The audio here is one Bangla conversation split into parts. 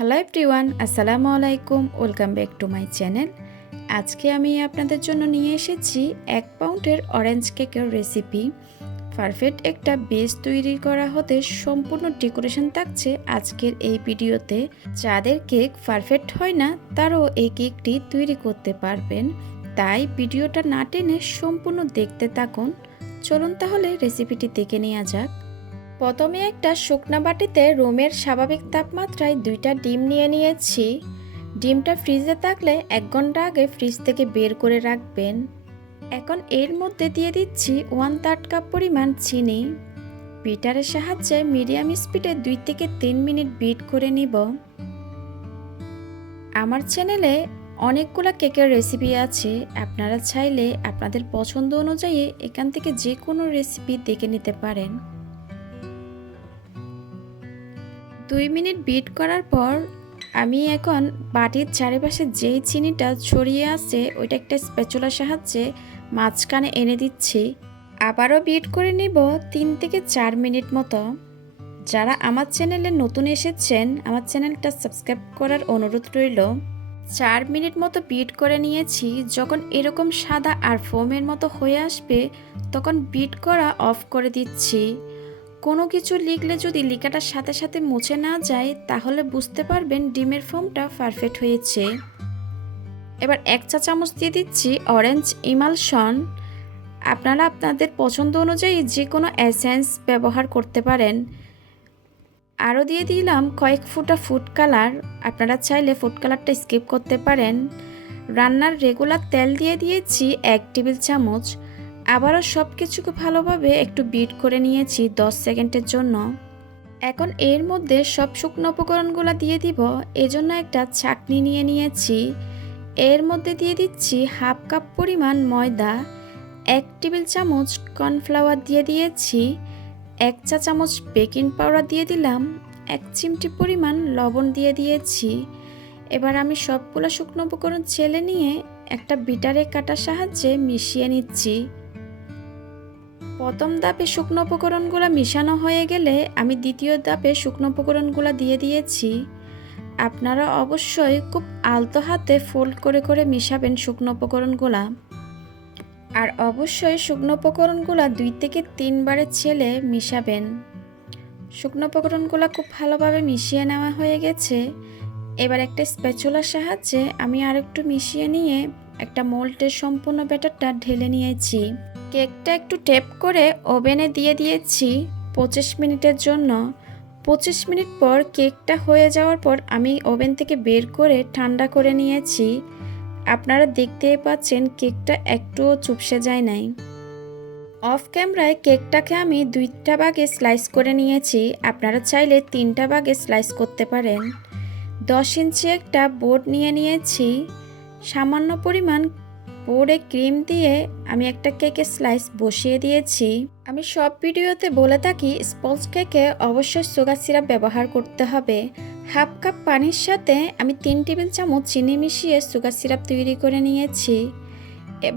হ্যালো এভরিওয়ান আসসালামু আলাইকুম welcome back to my channel আজকে আমি আপনাদের জন্য নিয়ে এসেছি এক পাউন্ডের অরেঞ্জ কেকের রেসিপি পারফেক্ট একটা বেস তৈরি করা হতে সম্পূর্ণ ডেকোরেশন থাকছে আজকের এই ভিডিওতে। যাদের কেক পারফেক্ট হয় না, তারাও এই কেকটি তৈরি করতে পারবেন। তাই ভিডিওটা না টেনে সম্পূর্ণ দেখতে থাকুন। চলুন তাহলে রেসিপিটি দেখে নেওয়া যাক। প্রথমে একটা শুকনা বাটিতে রুমের স্বাভাবিক তাপমাত্রায় দুইটা ডিম নিয়ে নিয়েছি। ডিমটা ফ্রিজে থাকলে এক ঘণ্টা আগে ফ্রিজ থেকে বের করে রাখবেন। এখন এর মধ্যে দিয়ে দিচ্ছি ওয়ান থার্ড কাপ পরিমাণ চিনি। বিটারের সাহায্যে মিডিয়াম স্পিডে দুই থেকে তিন মিনিট বিট করে নিব। আমার চ্যানেলে অনেকগুলো কেকের রেসিপি আছে। আপনারা চাইলে আপনাদের পছন্দ অনুযায়ী এখান থেকে যে কোনো রেসিপি দেখে নিতে পারেন। দুই মিনিট বিট করার পর আমি এখন বাটির চারিপাশে যেই চিনিটা ছড়িয়ে আছে, ওইটা একটা স্প্যাচুলার সাহায্যে মাঝখানে এনে দিচ্ছি। আবারও বিট করে নিব তিন থেকে চার মিনিট মতো। যারা আমার চ্যানেলে নতুন এসেছেন, আমার চ্যানেলটা সাবস্ক্রাইব করার অনুরোধ রইল। চার মিনিট মতো বিট করে নিয়েছি, যখন এরকম সাদা আর ফোমের মতো হয়ে আসবে, তখন বিট করা অফ করে দিচ্ছি। কোনো কিছু লিখলে যদি লিকাটার সাথে সাথে মুছে না যায়, তাহলে বুঝতে পারবেন ডিমের ফোমটা পারফেক্ট হয়েছে। এবার এক চা চামচ দিয়ে দিচ্ছি অরেঞ্জ ইমালশন আপনারা আপনাদের পছন্দ অনুযায়ী যে কোনো এসেন্স ব্যবহার করতে পারেন। আরও দিয়ে দিলাম কয়েক ফুটা ফুড কালার আপনারা চাইলে ফুড কালারটা স্কিপ করতে পারেন। রান্নার রেগুলার তেল দিয়ে দিয়েছি এক টেবিল চামচ। আবারও সব কিছুকে ভালোভাবে একটু বিট করে নিয়েছি 10 সেকেন্ডের জন্য। এখন এর মধ্যে সব শুকনো উপকরণগুলো দিয়ে দিব, এজন্য একটা চাটনি নিয়ে নিয়েছি। এর মধ্যে দিয়ে দিচ্ছি হাফ কাপ পরিমাণ ময়দা, এক টেবিল চামচ কর্নফ্লাওয়ার দিয়ে দিয়েছি, এক চা চামচ বেকিং পাউডার দিয়ে দিলাম, এক চিমটি পরিমাণ লবণ দিয়ে দিয়েছি। এবার আমি সবগুলো শুকনো উপকরণ ছেলে নিয়ে একটা বিটারে কাটার সাহায্যে মিশিয়ে নিচ্ছি। প্রথম ধাপে শুকনো উপকরণগুলো মিশানো হয়ে গেলে আমি দ্বিতীয় ধাপে শুকনো উপকরণগুলো দিয়ে দিয়েছি। আপনারা অবশ্যই খুব আলতো হাতে ফোল্ড করে করে মিশাবেন শুকনো উপকরণগুলা। আর অবশ্যই শুকনো উপকরণগুলো দুই থেকে তিনবারে ছেলে মিশাবেন। শুকনো উপকরণগুলো খুব ভালোভাবে মিশিয়ে নেওয়া হয়ে গেছে। এবার একটা স্প্যাচুলার সাহায্যে আমি আরেকটু মিশিয়ে নিয়ে একটা মোল্টের সম্পূর্ণ ব্যাটারটা ঢেলে নিয়েছি। কেকটা একটু টেপ করে ওভেনে দিয়ে দিয়েছি পঁচিশ মিনিটের জন্য। পঁচিশ মিনিট পর কেকটা হয়ে যাওয়ার পর আমি ওভেন থেকে বের করে ঠান্ডা করে নিয়েছি। আপনারা দেখতেই পাচ্ছেন কেকটা একটুও চুপসে যায় নাই। অফ ক্যামেরায় কেকটাকে আমি দুইটা ভাগে স্লাইস করে নিয়েছি। আপনারা চাইলে তিনটা ভাগে স্লাইস করতে পারেন। দশ ইঞ্চি একটা বোর্ড নিয়ে নিয়েছি। সামান্য পরিমাণ বোর্ডে ক্রিম দিয়ে আমি একটা কেকের স্লাইস বসিয়ে দিয়েছি। আমি সব ভিডিওতে বলে থাকি, স্পঞ্জ কেকে অবশ্যই সুগার সিরাপ ব্যবহার করতে হবে। হাফ কাপ পানির সাথে আমি তিন টেবিল চামচ চিনি মিশিয়ে সুগার সিরাপ তৈরি করে নিয়েছি।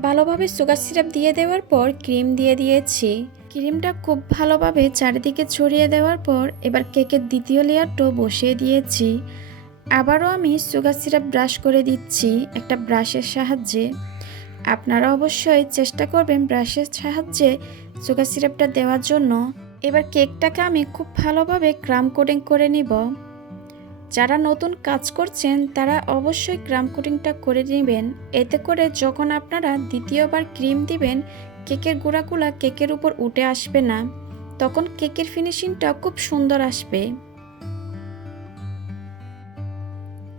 ভালোভাবে সুগার সিরাপ দিয়ে দেওয়ার পর ক্রিম দিয়ে দিয়েছি। ক্রিমটা খুব ভালোভাবে চারিদিকে ছড়িয়ে দেওয়ার পর এবার কেকের দ্বিতীয় লেয়ারটাও বসিয়ে দিয়েছি। আবারও আমি সুগার সিরাপ ব্রাশ করে দিচ্ছি একটা ব্রাশের সাহায্যে। আপনারা অবশ্যই চেষ্টা করবেন ব্রাশের সাহায্যে সুগার সিরাপটা দেওয়ার জন্য। এবার কেকটাকে আমি খুব ভালোভাবে ক্রাম কোটিং করে নিব। যারা নতুন কাজ করছেন, তারা অবশ্যই ক্রাম কোটিংটা করে নেবেন। এতে করে যখন আপনারা দ্বিতীয়বার ক্রিম দিবেন, কেকের গুঁড়াগুলা কেকের উপর উঠে আসবে না। তখন কেকের ফিনিশিংটা খুব সুন্দর আসবে।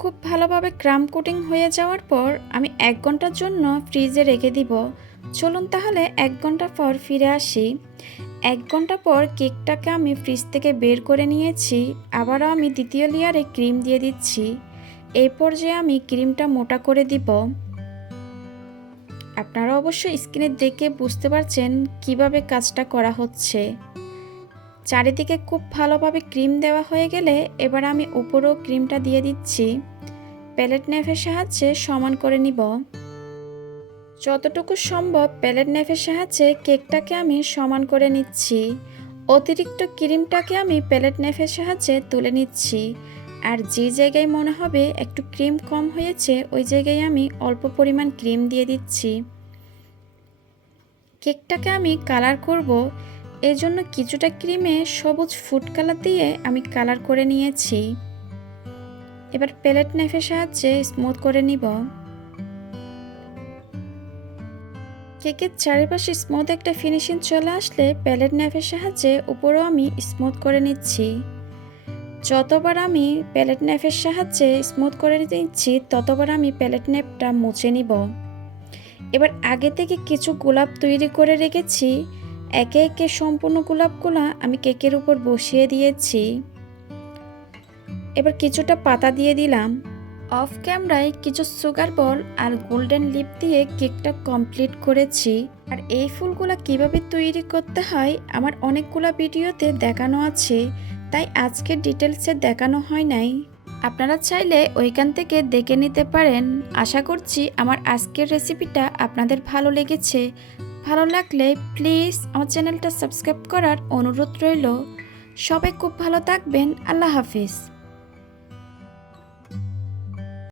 খুব ভালোভাবে ক্রাম কোটিং হয়ে যাওয়ার পর আমি এক ঘণ্টার জন্য ফ্রিজে রেখে দিব। চলুন তাহলে এক ঘণ্টা পর ফিরে আসি। এক ঘণ্টা পর কেকটাকে আমি ফ্রিজ থেকে বের করে নিয়েছি, আবারও আমি দ্বিতীয় লেয়ারে ক্রিম দিয়ে দিচ্ছি। এই পর্যায়ে আমি ক্রিমটা মোটা করে দিব। আপনারা অবশ্যই স্ক্রিনে দেখে বুঝতে পারছেন কীভাবে কাজটা করা হচ্ছে। চারিদিকে খুব ভালোভাবে ক্রিম দেওয়া হয়ে গেলে এবার আমি উপরেও ক্রিমটা দিয়ে দিচ্ছি। প্যালেট নেফের সাহায্যে সমান করে নিব। যতটুকু সম্ভব প্যালেট নেফের সাহায্যে কেকটাকে আমি সমান করে নিচ্ছি। অতিরিক্ত ক্রিমটাকে আমি প্যালেট নেফের সাহায্যে তুলে নিচ্ছি। আর যে জায়গায় মনে হবে একটু ক্রিম কম হয়েছে, ওই জায়গায় আমি অল্প পরিমাণ ক্রিম দিয়ে দিচ্ছি। কেকটাকে আমি কালার করব। এই জন্য কিছুটা ক্রিমে সবুজ ফুড কালার দিয়ে আমি কালার করে নিয়েছি। এবার প্লেট নাইফের সাহায্যে স্মুথ করে নিব। কেকের চারিপাশে স্মুথ একটা ফিনিশিং চলে আসলে প্যালেট নাইফের সাহায্যে উপরেও আমি স্মুথ করে নিচ্ছি। যতবার আমি প্যালেট নাইফের সাহায্যে স্মুথ করে নিচ্ছি ততবার আমি প্যালেট নাইফটা মুছে নিব। এবার আগে থেকে কিছু গোলাপ তৈরি করে রেখেছি। একে একে সম্পূর্ণ গোলাপগুলা আমি কেকের উপর বসিয়ে দিয়েছি। এবার কিছুটা পাতা দিয়ে দিলাম। অফ ক্যামেরায় কিছু সুগার বল আর গোল্ডেন লিপ দিয়ে কেকটা কমপ্লিট করেছি। আর এই ফুলগুলো কীভাবে তৈরি করতে হয়, আমার অনেকগুলো ভিডিওতে দেখানো আছে, তাই আজকে ডিটেলসে দেখানো হয় নাই। আপনারা চাইলে ওইখান থেকে দেখে নিতে পারেন। আশা করছি আমার আজকের রেসিপিটা আপনাদের ভালো লেগেছে। ভালো লাগলে প্লিজ আমার চ্যানেলটা সাবস্ক্রাইব করার অনুরোধ রইল। সবাই খুব ভালো থাকবেন। আল্লাহ হাফিজ।